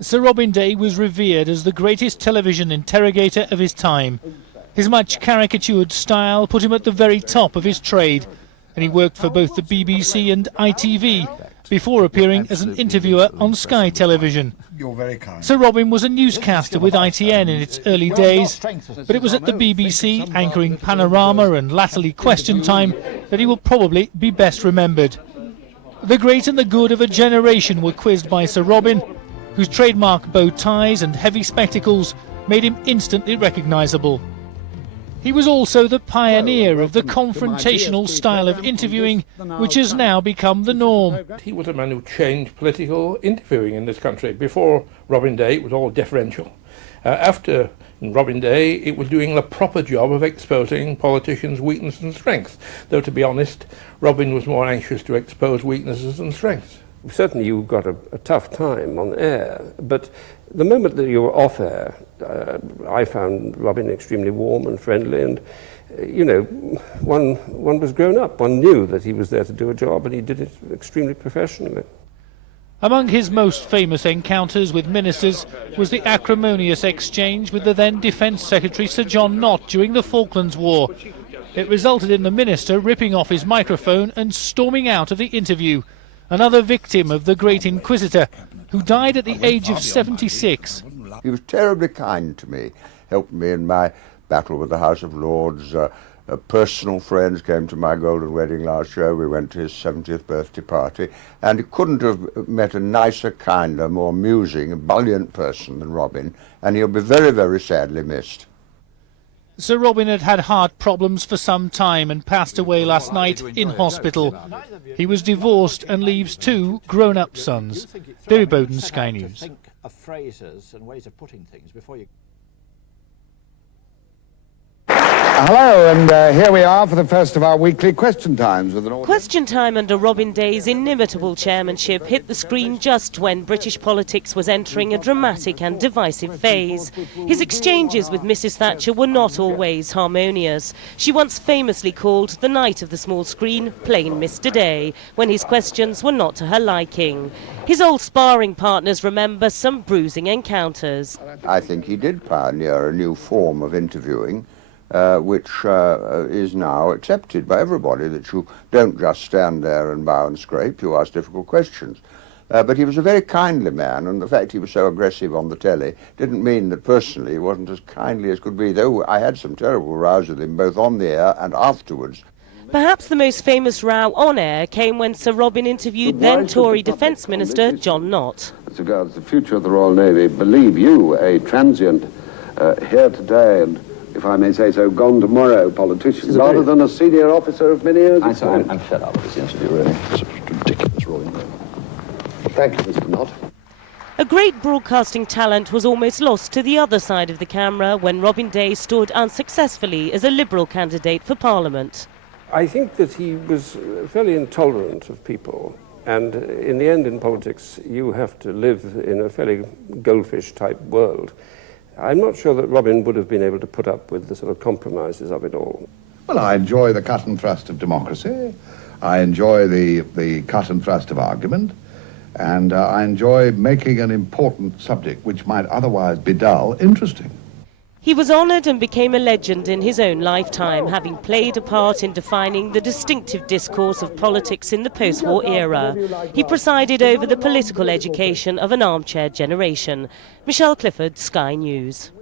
Sir Robin Day was revered as the greatest television interrogator of his time. His much caricatured style put him at the very top of his trade, and he worked for both the BBC and ITV before appearing as an interviewer on Sky Television. You're very kind. Sir Robin was a newscaster with ITN in its early days, but it was at the BBC, anchoring Panorama and latterly Question Time, that he will probably be best remembered. The great and the good of a generation were quizzed by Sir Robin, whose trademark bow ties and heavy spectacles made him instantly recognisable. He was also the pioneer of the confrontational style of interviewing, which has now become the norm. He was a man who changed political interviewing in this country. Before Robin Day, it was all deferential. After Robin Day, it was doing the proper job of exposing politicians' weaknesses and strengths. Though, to be honest, Robin was more anxious to expose weaknesses than strengths. Certainly you got a tough time on air, but the moment that you were off air, I found Robin extremely warm and friendly, and you know, one was grown up. One knew that he was there to do a job, and he did it extremely professionally. Among his most famous encounters with ministers was the acrimonious exchange with the then Defence Secretary Sir John Nott during the Falklands War. It resulted in the minister ripping off his microphone and storming out of the interview. Another victim of the great Inquisitor, who died at the age of 76. He was terribly kind to me, helped me in my battle with the House of Lords. Personal friends came to my golden wedding last year. We went to his 70th birthday party, and he couldn't have met a nicer, kinder, more amusing, ebullient person than Robin, and he'll be very, very sadly missed. Sir Robin had had heart problems for some time and passed away last night in hospital. He was divorced and leaves two grown-up sons. David Bowden, Sky News. Think of phrases and ways of putting things before you... Hello, and here we are for the first of our weekly Question Times with an audience. Question Time under Robin Day's inimitable chairmanship hit the screen just when British politics was entering a dramatic and divisive phase. His exchanges with Mrs. Thatcher were not always harmonious. She once famously called the night of the small screen plain Mr. Day, when his questions were not to her liking. His old sparring partners remember some bruising encounters. I think he did pioneer a new form of interviewing, which is now accepted by everybody, that you don't just stand there and bow and scrape, you ask difficult questions. But he was a very kindly man, and the fact he was so aggressive on the telly didn't mean that personally he wasn't as kindly as could be, though I had some terrible rows with him both on the air and afterwards. Perhaps the most famous row on air came when Sir Robin interviewed then Tory Defence Minister John Nott. As regards the future of the Royal Navy, believe you, a transient here today and, if I may say so, gone tomorrow politician, rather than a senior officer of many years' experience? I'm fed up with this interview, really. It's a ridiculous ruling. Thank you, Mr. Nott. A great broadcasting talent was almost lost to the other side of the camera when Robin Day stood unsuccessfully as a Liberal candidate for Parliament. I think that he was fairly intolerant of people, and in the end in politics you have to live in a fairly goldfish-type world. I'm not sure that Robin would have been able to put up with the sort of compromises of it all. Well, I enjoy the cut and thrust of democracy. I enjoy the cut and thrust of argument. And I enjoy making an important subject, which might otherwise be dull, interesting. He was honoured and became a legend in his own lifetime, having played a part in defining the distinctive discourse of politics in the post-war era. He presided over the political education of an armchair generation. Michelle Clifford, Sky News.